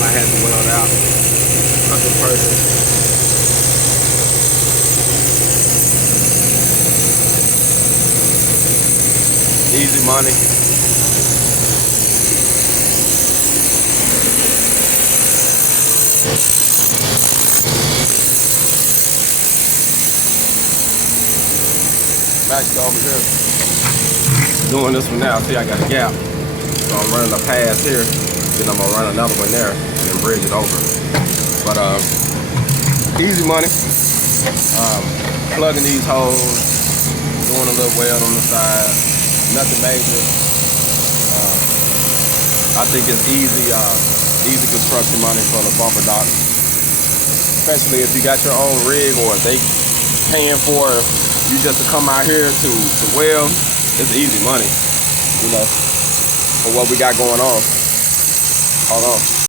one I had to weld out. Nothing perfect. Easy money. I'm actually over here doing this one now. See, I got a gap. So I'm running a pass here, then I'm gonna run another one there and then bridge it over. But easy money. Plugging these holes, doing a little weld on the side, nothing major. I think it's easy construction money for the bumper dock, especially if you got your own rig or if they paying for you just to come out here to weld. It's easy money, you know, for what we got going on. Hold on.